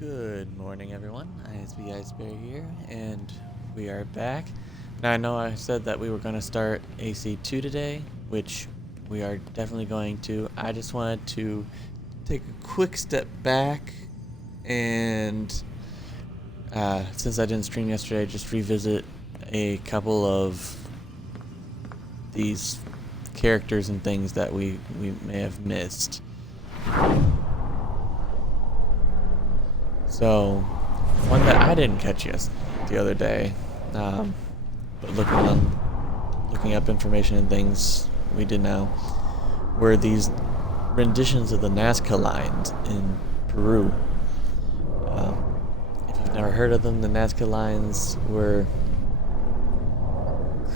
Good morning, everyone. ISB Iceberg here, and we are back. Now, I know I said that we were going to start AC2 today, which we are definitely going to. I just wanted to take a quick step back and, since I didn't stream yesterday, just revisit a couple of these characters and things that we may have missed. So, one that I didn't catch the other day, but looking up information and things we did now, were these renditions of the Nazca lines in Peru. If you've never heard of them, the Nazca lines were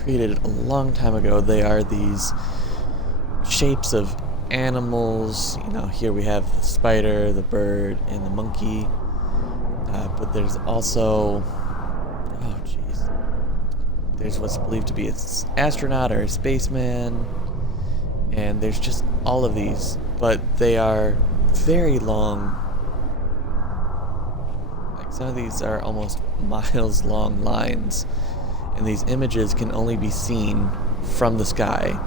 created a long time ago. They are these shapes of animals. You know, here we have the spider, the bird, and the monkey. But there's also, there's what's believed to be an astronaut or a spaceman, and there's just all of these, but they are very long. Like, some of these are almost miles long lines, and these images can only be seen from the sky.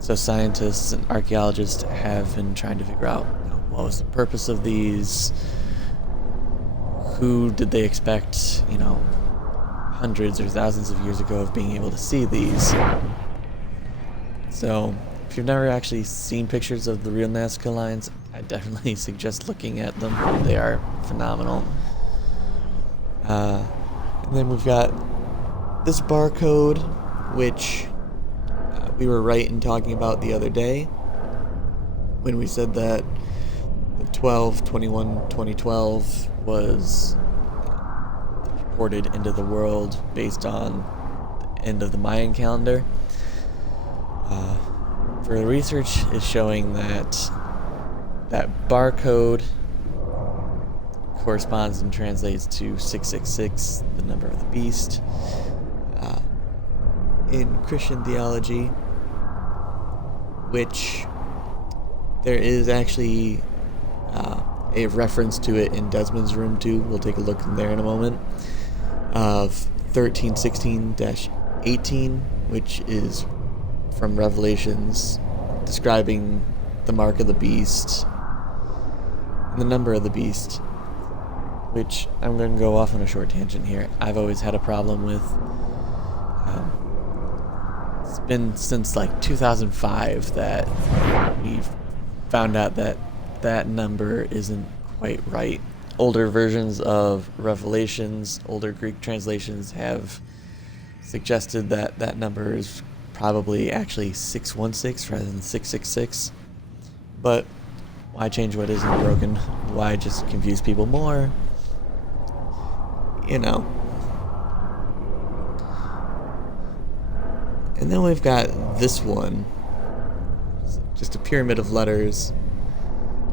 So scientists and archaeologists have been trying to figure out, what was the purpose of these. Who did they expect, hundreds or thousands of years ago of being able to see these? So, if you've never actually seen pictures of the real Nazca lines, I definitely suggest looking at them. They are phenomenal. And then we've got this barcode, which we were right in talking about the other day when we said that the 12/21/2012 was reported into the world based on the end of the Mayan calendar. Further research is showing that that barcode corresponds and translates to 666, the number of the beast. In Christian theology, which there is actually a reference to it in Desmond's room too. We'll take a look in there in a moment. Of 1316-18, which is from Revelations, describing the mark of the beast and the number of the beast. Which I'm going to go off on a short tangent here. I've always had a problem with. It's been since like 2005 that we've found out that that number isn't quite right. Older versions of Revelations, older Greek translations have suggested that that number is probably actually 616 rather than 666. But why change what isn't broken? Why just confuse people more? And then we've got this one. Just a pyramid of letters.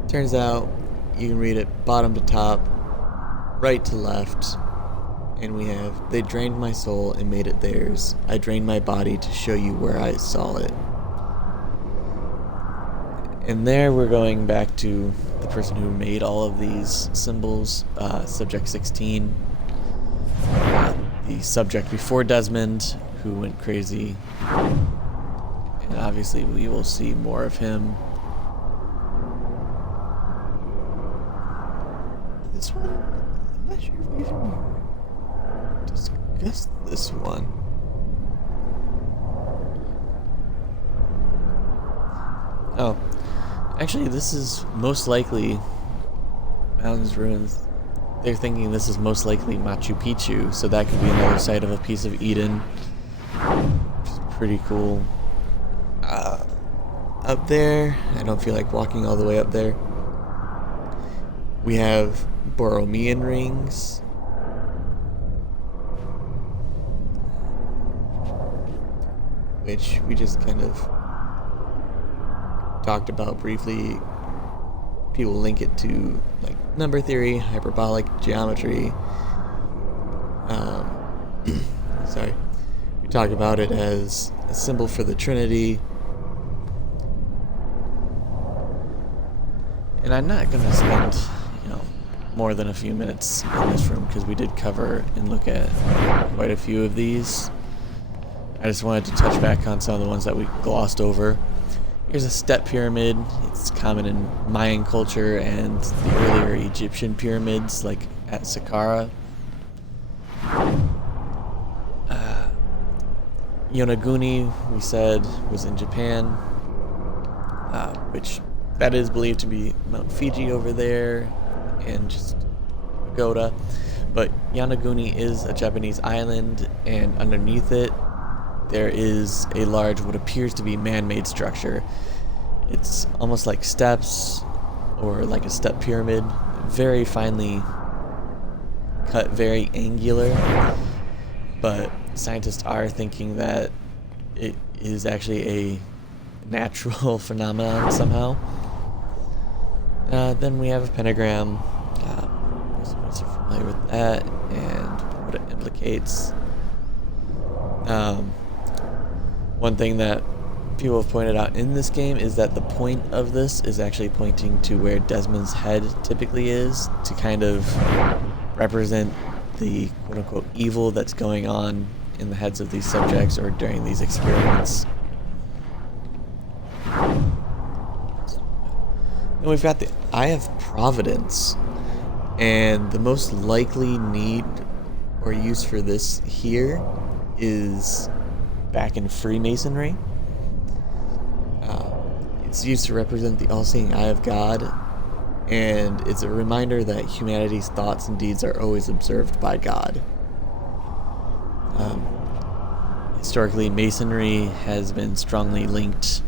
Turns out you can read it bottom to top, right to left, and we have, they drained my soul and made it theirs. I drained my body to show you where I saw it. And there we're going back to the person who made all of these symbols, Subject 16. The subject before Desmond, who went crazy. And obviously we will see more of him. This one, I'm not sure if we even discussed this one. Oh, actually this is most likely Mountains Ruins. They're thinking this is most likely Machu Picchu, so that could be another site of a piece of Eden, which is pretty cool. Up there, I don't feel like walking all the way up there. We have Borromean rings. Which we just kind of talked about briefly. People link it to like number theory, hyperbolic geometry. Sorry. We talk about it as a symbol for the Trinity. And I'm not going to spend, more than a few minutes in this room because we did cover and look at quite a few of these. I just wanted to touch back on some of the ones that we glossed over. Here's a step pyramid. It's common in Mayan culture and the earlier Egyptian pyramids, like at Saqqara. Yonaguni, we said, was in Japan, which that is believed to be Mount Fiji over there, and just Pagoda. But Yonaguni is a Japanese island, and underneath it, there is a large, what appears to be man-made structure. It's almost like steps, or like a step pyramid, very finely cut, very angular, but scientists are thinking that it is actually a natural phenomenon somehow. Then we have a pentagram. Most of us are familiar with that and what it implicates. One thing that people have pointed out in this game is that the point of this is actually pointing to where Desmond's head typically is, to kind of represent the quote-unquote evil that's going on in the heads of these subjects or during these experiments. And we've got the Eye of Providence, and the most likely need or use for this here is back in Freemasonry. It's used to represent the all-seeing eye of God, and it's a reminder that humanity's thoughts and deeds are always observed by God. Historically, Masonry has been strongly linked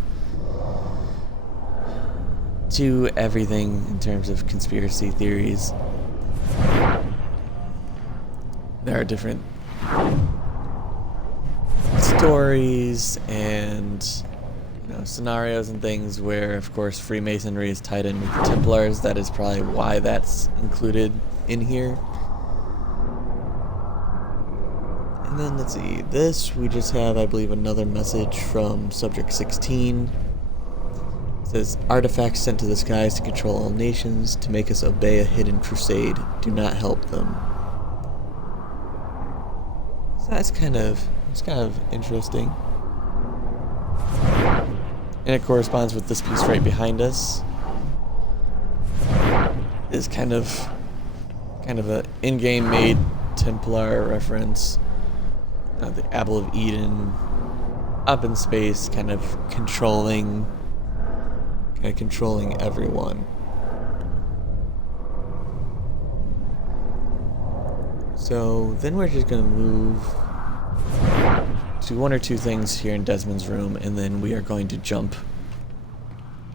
to everything in terms of conspiracy theories. There are different stories and scenarios and things where, of course, Freemasonry is tied in with the Templars. That is probably why that's included in here. And then let's see, this we just have, I believe, another message from Subject 16. It says, artifacts sent to the skies to control all nations, to make us obey a hidden crusade. Do not help them. So that's kind of interesting. And it corresponds with this piece right behind us. It's kind of a in-game made Templar reference. The Apple of Eden, up in space, kind of controlling everyone. So then we're just gonna move to one or two things here in Desmond's room, and then we are going to jump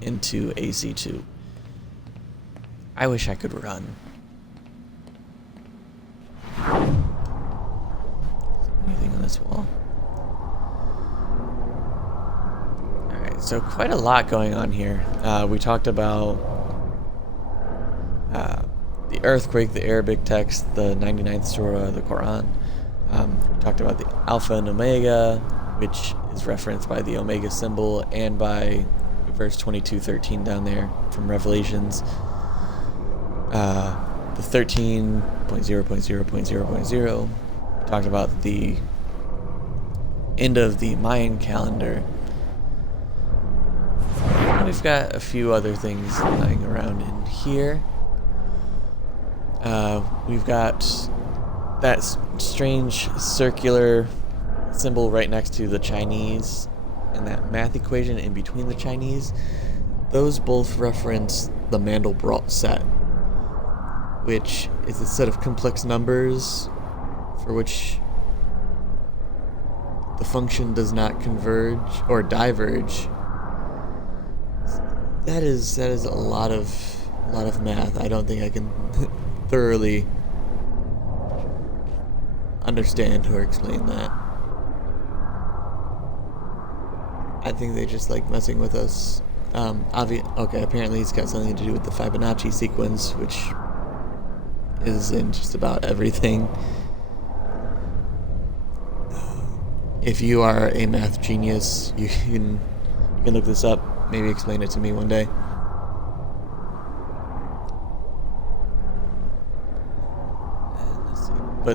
into AC2. I wish I could run. Anything on this wall? Alright, so quite a lot going on here. We talked about the earthquake, the Arabic text, the 99th Surah, the Quran. We talked about the Alpha and Omega, which is referenced by the Omega symbol and by verse 22:13 down there from Revelations. The 13.0.0.0.0. Talked about the end of the Mayan calendar. And we've got a few other things lying around in here. We've got that strange circular symbol right next to the Chinese and that math equation in between the Chinese. Those both reference the Mandelbrot set, which is a set of complex numbers for which the function does not converge or diverge. That is a lot of math. I don't think I can thoroughly understand or explain that. I think they just like messing with us. Okay, apparently it's got something to do with the Fibonacci sequence, which is in just about everything. If you are a math genius, you can look this up, maybe explain it to me one day.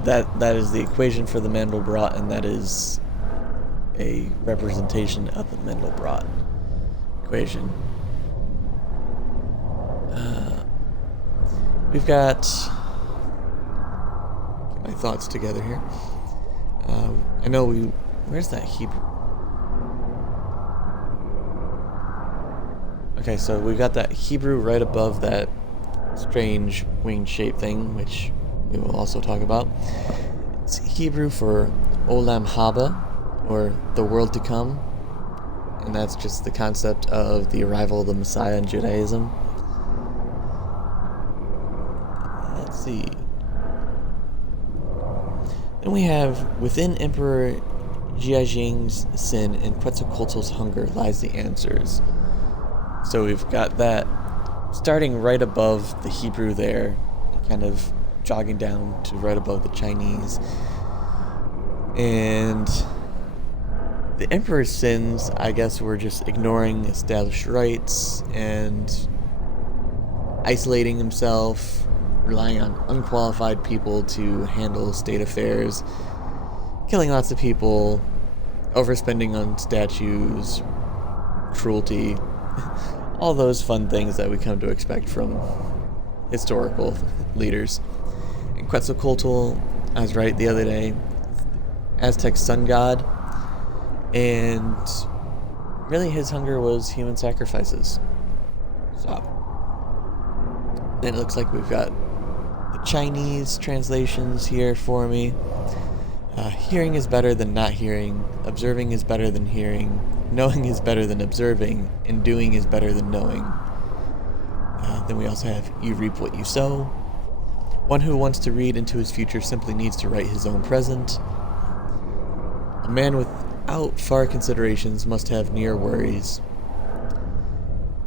but that is the equation for the Mandelbrot, and that is a representation of the Mandelbrot equation. We've got, get my thoughts together here. I know where's that Hebrew? Okay, so we've got that Hebrew right above that strange winged shape thing, which we will also talk about. It's Hebrew for Olam Haba, or the world to come, and that's just the concept of the arrival of the Messiah in Judaism. Let's see. Then we have, within Emperor Jiajing's sin and Quetzalcoatl's hunger lies the answers. So we've got that starting right above the Hebrew there, kind of jogging down to right above the Chinese. And the Emperor's sins, I guess, were just ignoring established rights and isolating himself, relying on unqualified people to handle state affairs, killing lots of people, overspending on statues, cruelty, all those fun things that we come to expect from historical leaders. And Quetzalcoatl, I was right the other day, Aztec sun god, and really his hunger was human sacrifices. So then it looks like we've got the Chinese translations here for me. Hearing is better than not hearing, observing is better than hearing, knowing is better than observing, and doing is better than knowing. Then we also have you reap what you sow. One who wants to read into his future simply needs to write his own present. A man without far considerations must have near worries.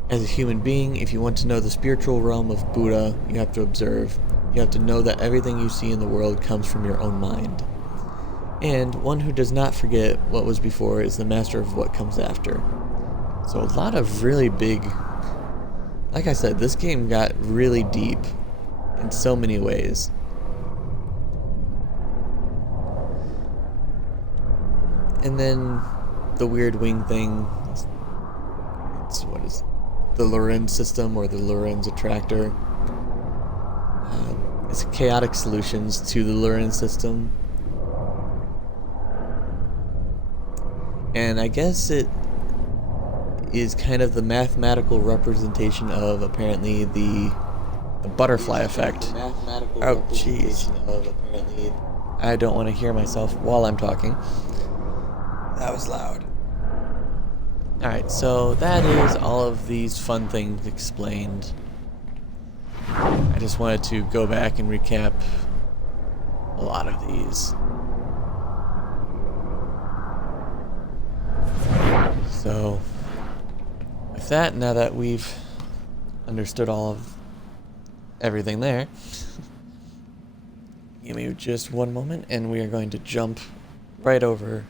As a human being, if you want to know the spiritual realm of Buddha, you have to observe. You have to know that everything you see in the world comes from your own mind. And one who does not forget what was before is the master of what comes after. So a lot of really big... Like I said, this game got really deep in so many ways. And then the weird wing thing, it's what is the Lorenz system, or the Lorenz attractor. It's chaotic solutions to the Lorenz system. And I guess it is kind of the mathematical representation of, apparently, the butterfly effect. Oh, jeez. I don't want to hear myself while I'm talking. That was loud. Alright, so that is all of these fun things explained. I just wanted to go back and recap a lot of these. So, with that, now that we've understood all of everything there, give me just one moment and we are going to jump right over